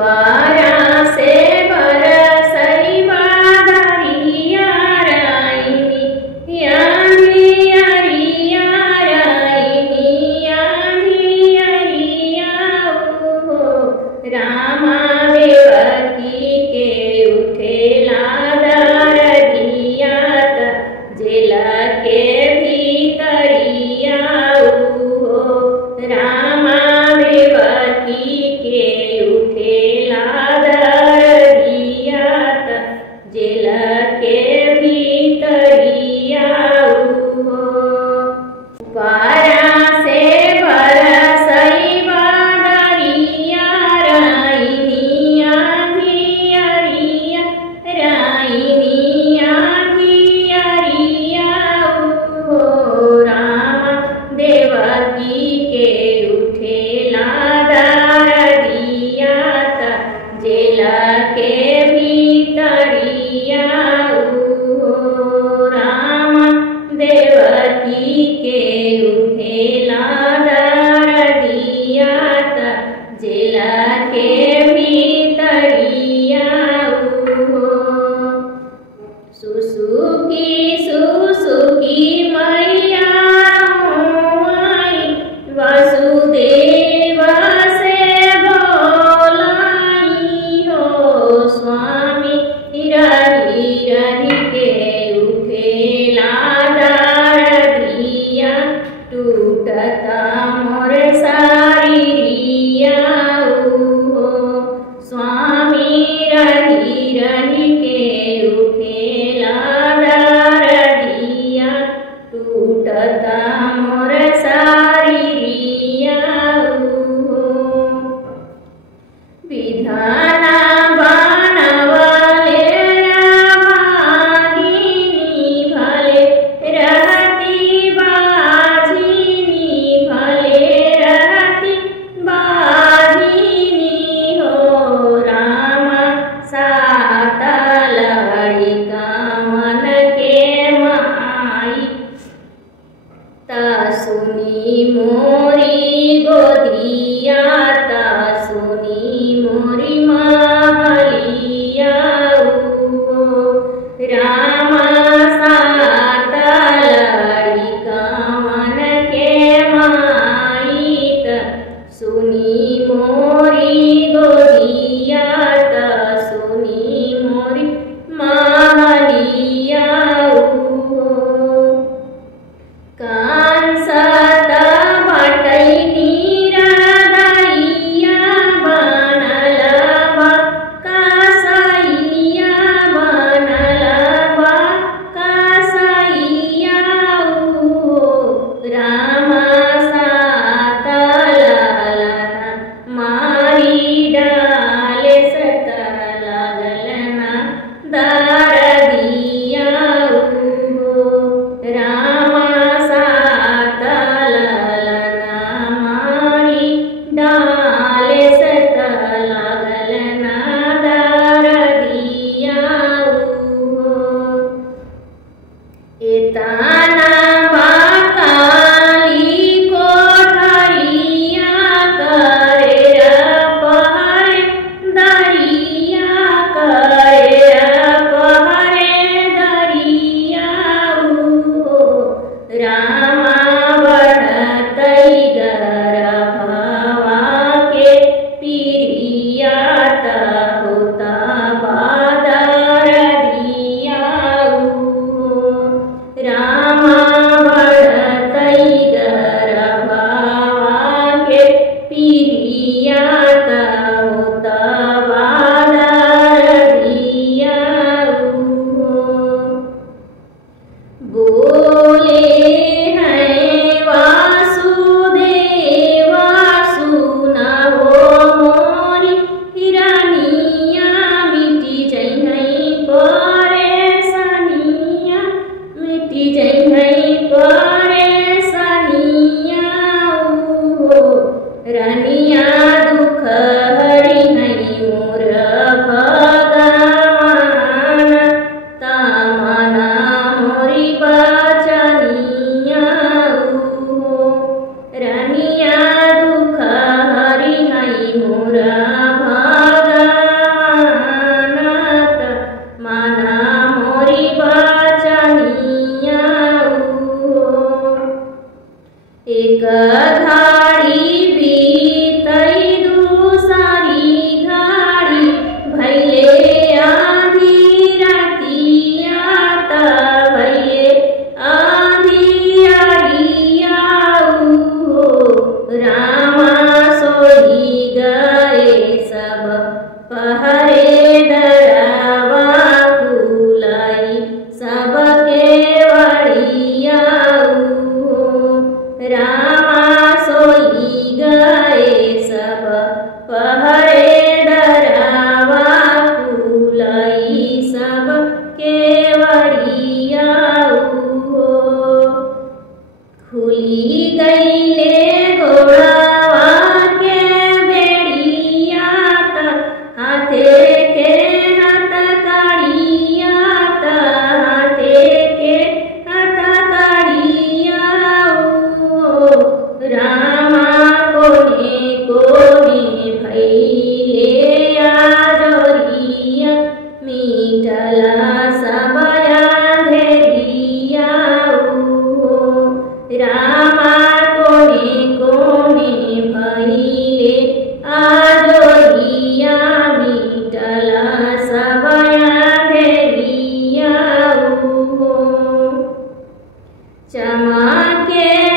पारा से बरसई बादरिया राइनी आंधी अरिया राइनी आंधी अरिया हो रामा देवकी के उठेला दरदिया जेल के भीतरिया हो रामा देवकी के उठेला दरदिया जेल के भीतरिया हो पारा से बरसई बादरिया राइनी आंधी अरिया राइनी आंधी अरिया हो रामा देवकी के उठेला दरदिया जेल के भीतरिया हो रामा देवकी के उठेला दरदिया जेल के भीतरिया हो सुसुकी सुसुकी मैया आई वसुदेव से बोलाई हो स्वामी रही रही के उठेला दरदिया टूटता मोर शरीरिया हो स्वामी रही रही के उठेला दरदिया टूटता मोर शरीरिया हो विधाना बनवले भागिनी भले रहती बाझिनी भले रहती बाझिनी हो रामा सात लड़िका मन के माई सुनी मोरी गोदिया सुनी मोरी महलिया हो रामा सात लड़िका मन के माई सुनी मोरी गोदिया सुनी मोरी महलिया हो कांसत बटई नीरदैया बनल बा कसैया बनल बा कसैया हो रामा सात ललना मारी डाले सत लगलना दरदिया हो रामा सात ललना मारी डाले सत लगलना दरदिया हो एताना बाकाली कोठरिया करे पहरे दरिया करे पहरे दरिया हो रामा बढ़तई गर्भवा के पिरिया होता बादरदिया हो रामा बढ़तई गर्भवा के पिरिया होता बादरदिया हो बोले हैं वासुदेवा सुना हो मोरी हिरनिया मिटी जइहई परेशानिया मिटी जइहई परेशानिया हो रनिया दुख हरि हई मोर भगवान तमना मोरी बा एक घाड़ी बीतई दूसरी घाड़ी भैले आधी रतिया ता भैले आधी अरिया रामा सोई गए सब पहरे डरावा कुलाई सबके वड़िया रामा सोई गए सब पहरे डरावा कुलाई सबके वड़िया खुली गईले घोड़ावा के बेड़िया हाथे के हाथ काड़िया हाथे के हाथ काड़िया रामा कोने कोने भैले आजोरिया मीठला सबया धेरिया रामा कोने कोने भैले आजोरिया मीठला सबया धेरिया चमके